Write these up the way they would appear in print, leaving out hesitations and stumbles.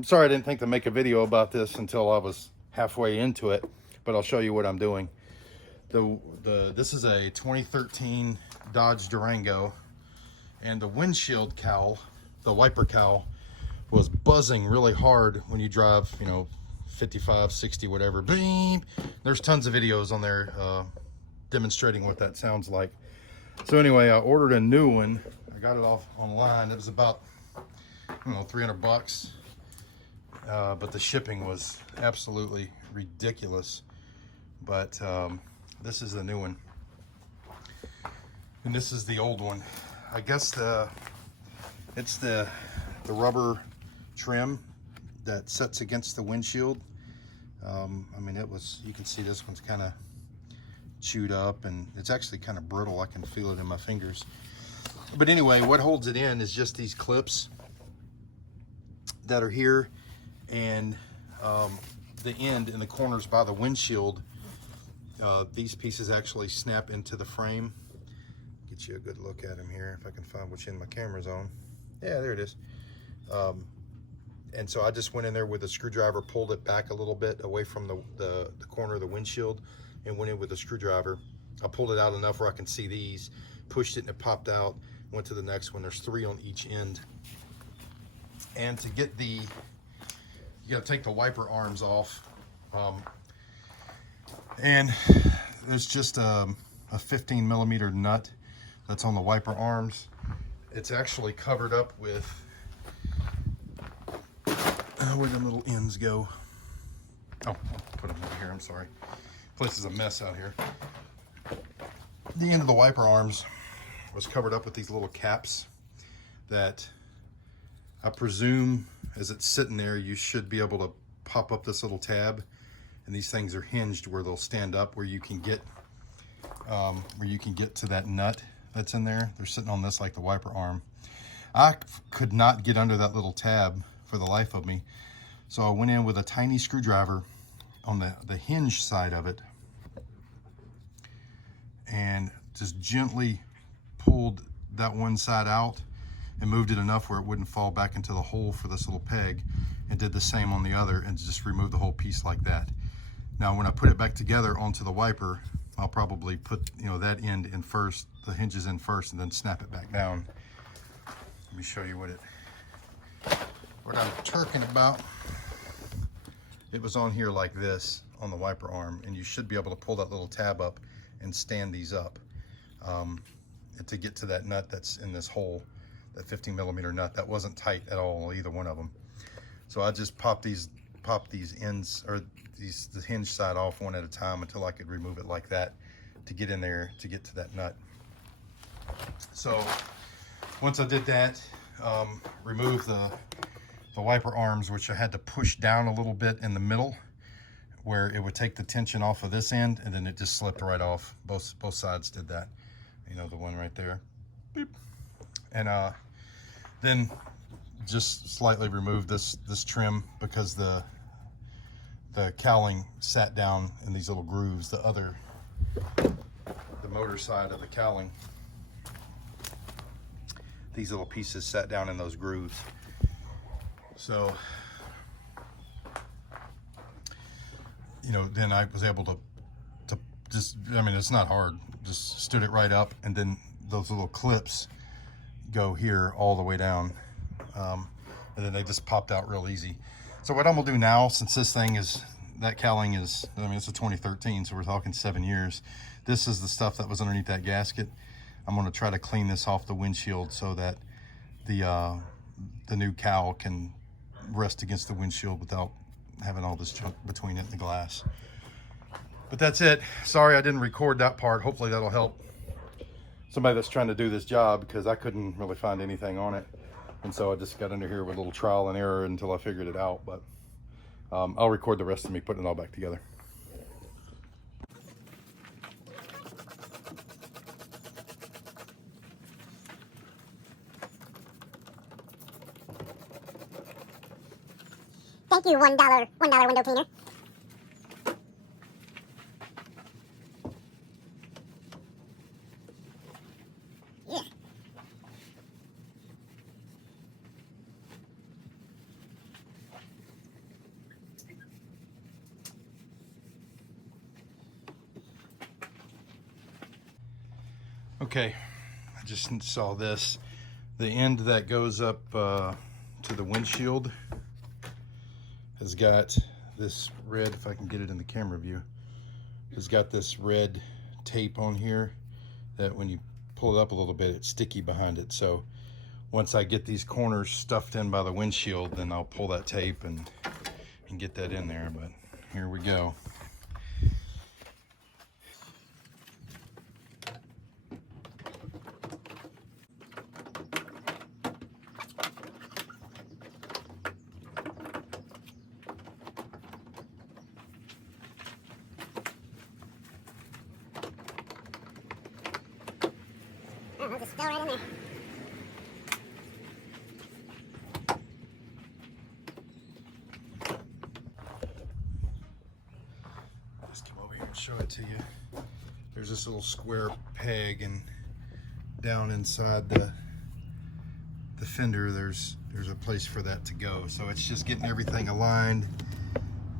I'm sorry I didn't think to make a video about this until I was halfway into it, but I'll show you what I'm doing. This is a 2013 Dodge Durango, and the windshield cowl, the wiper cowl, was buzzing really hard when you drive, you know, 55, 60, whatever. Beep. There's tons of videos on there demonstrating what that sounds like. So anyway, I ordered a new one. I got it off online. It was about, I don't know, 300 bucks. But the shipping was absolutely ridiculous. But this is the new one. And this is the old one. I guess it's the rubber trim that sets against the windshield. I mean, you can see this one's kind of chewed up, and it's actually kind of brittle. I can feel it in my fingers. But anyway, what holds it in is just these clips that are here, and the end in the corners by the windshield. These pieces actually snap into the frame. Get you a good look at them here if I can find which end my camera's on. Yeah, there it is. And so I just went in there with a screwdriver, pulled it back a little bit away from the corner of the windshield, and went in with a screwdriver. I pulled it out enough where I can see these, pushed it and it popped out, went to the next one. There's 3 on each end. And to get you gotta take the wiper arms off. And there's just a 15 millimeter nut that's on the wiper arms. It's actually covered up with, where the little ends go. Oh, I'll put them over here, I'm sorry. Place is a mess out here. The end of the wiper arms was covered up with these little caps that I presume as it's sitting there, you should be able to pop up this little tab, and these things are hinged where they'll stand up, where you can get to that nut that's in there. They're sitting on this like the wiper arm. I could not get under that little tab for the life of me. So I went in with a tiny screwdriver on the hinge side of it and just gently pulled that one side out and moved it enough where it wouldn't fall back into the hole for this little peg, and did the same on the other and just removed the whole piece like that. Now when I put it back together onto the wiper, I'll probably put, you know, that end in first, the hinges in first, and then snap it back down. Let me show you what I'm talking about. It was on here like this on the wiper arm, and you should be able to pull that little tab up and stand these up and to get to that nut that's in this hole, that 15 millimeter nut. That wasn't tight at all, either one of them. So I just popped these ends, or the hinge side off one at a time until I could remove it like that to get in there to get to that nut. So once I did that, remove the wiper arms, which I had to push down a little bit in the middle where it would take the tension off of this end, and then it just slipped right off. Both sides did that. You know, the one right there. Beep. And then just slightly remove this trim because the cowling sat down in these little grooves. The motor side of the cowling, these little pieces sat down in those grooves. So, you know, then I was able to just, I mean, it's not hard, just stood it right up, and then those little clips go here all the way down, and then they just popped out real easy. So what I'm gonna do now, since this thing is, that cowling is, I mean, it's a 2013, so we're talking 7 years. This is the stuff that was underneath that gasket. I'm gonna try to clean this off the windshield so that the new cowl can rest against the windshield without having all this junk between it and the glass. But that's it. Sorry I didn't record that part. Hopefully that'll help somebody that's trying to do this job, because I couldn't really find anything on it. And so I just got under here with a little trial and error until I figured it out. But I'll record the rest of me putting it all back together. Thank you, $1 window cleaner. Yeah. Okay, I just saw this. The end that goes up to the windshield has got this red, if I can get it in the camera view, has got this red tape on here that when you pull it up a little bit, it's sticky behind it. So once I get these corners stuffed in by the windshield, then I'll pull that tape and get that in there. But here we go. I'll just go right in there. Just come over here and show it to you. There's this little square peg, and down inside the fender there's a place for that to go. So it's just getting everything aligned,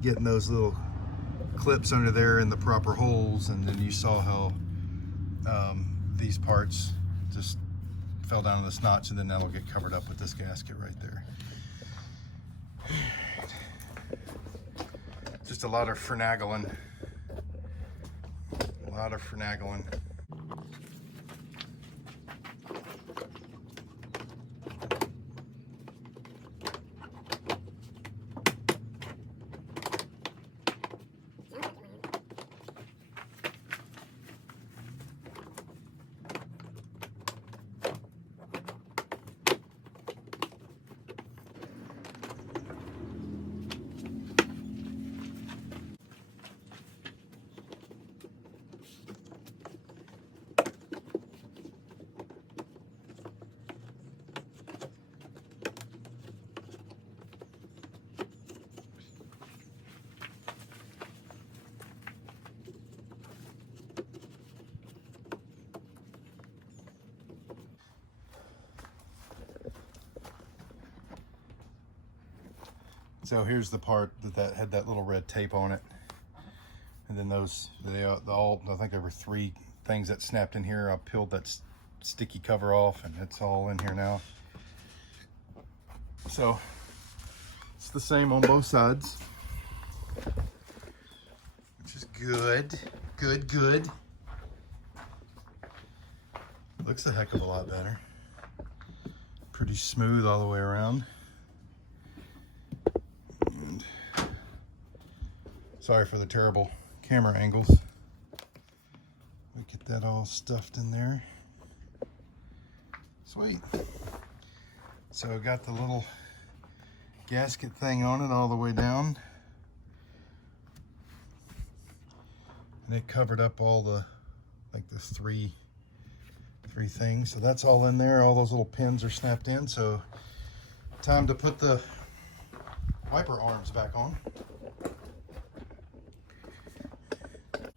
getting those little clips under there in the proper holes, and then you saw how these parts just fell down to this notch, and then that'll get covered up with this gasket right there. Just a lot of finagling. A lot of finagling. So here's the part that had that little red tape on it, and then I think there were 3 things that snapped in here. I peeled that sticky cover off, and it's all in here now. So it's the same on both sides, which is good. Good. Looks a heck of a lot better. Pretty smooth all the way around. And sorry for the terrible camera angles. We get that all stuffed in there. Sweet. So I got the little gasket thing on it all the way down. And it covered up all the, like the three things. So that's all in there. All those little pins are snapped in. So time to put the wiper arms back on.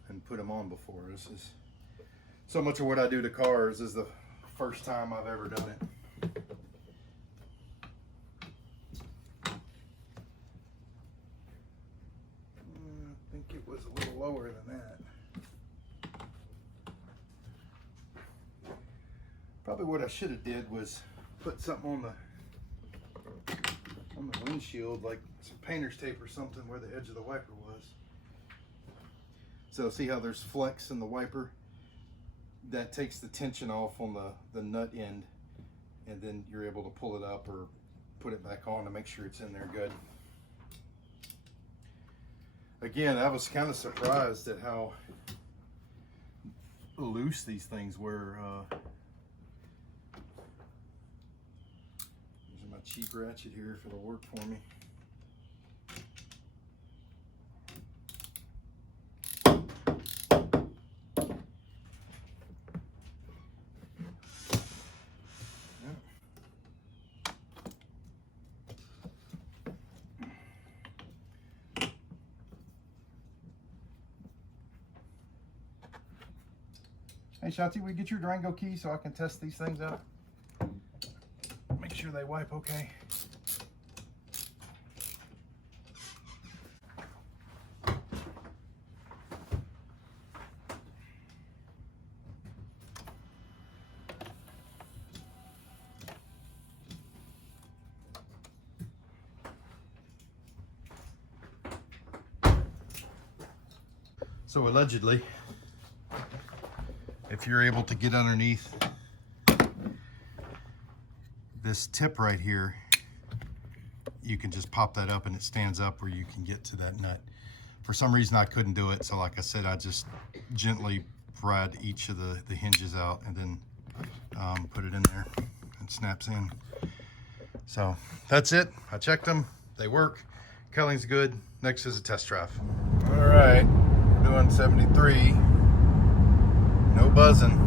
And put them on before. This is so much of what I do to cars is the first time I've ever done it. I think it was a little lower than that. Probably what I should have did was put something on the windshield, like some painter's tape or something, where the edge of the wiper was. So see how there's flex in the wiper? That takes the tension off on the nut end, and then you're able to pull it up or put it back on to make sure it's in there good. Again, I was kind of surprised at how loose these things were. Using my cheap ratchet here if it'll work for me. Hey Shotzi, we get your Durango key so I can test these things out? Make sure they wipe okay. So allegedly, if you're able to get underneath this tip right here, you can just pop that up and it stands up where you can get to that nut. For some reason I couldn't do it, so like I said, I just gently pry each of the hinges out and then put it in there and snaps in. So that's it. I checked them, they work. Kelling's good. Next is a test drive. All right, we're doing 73. No buzzing.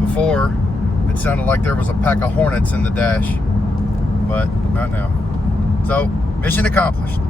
Before, it sounded like there was a pack of hornets in the dash, but not now. So, mission accomplished.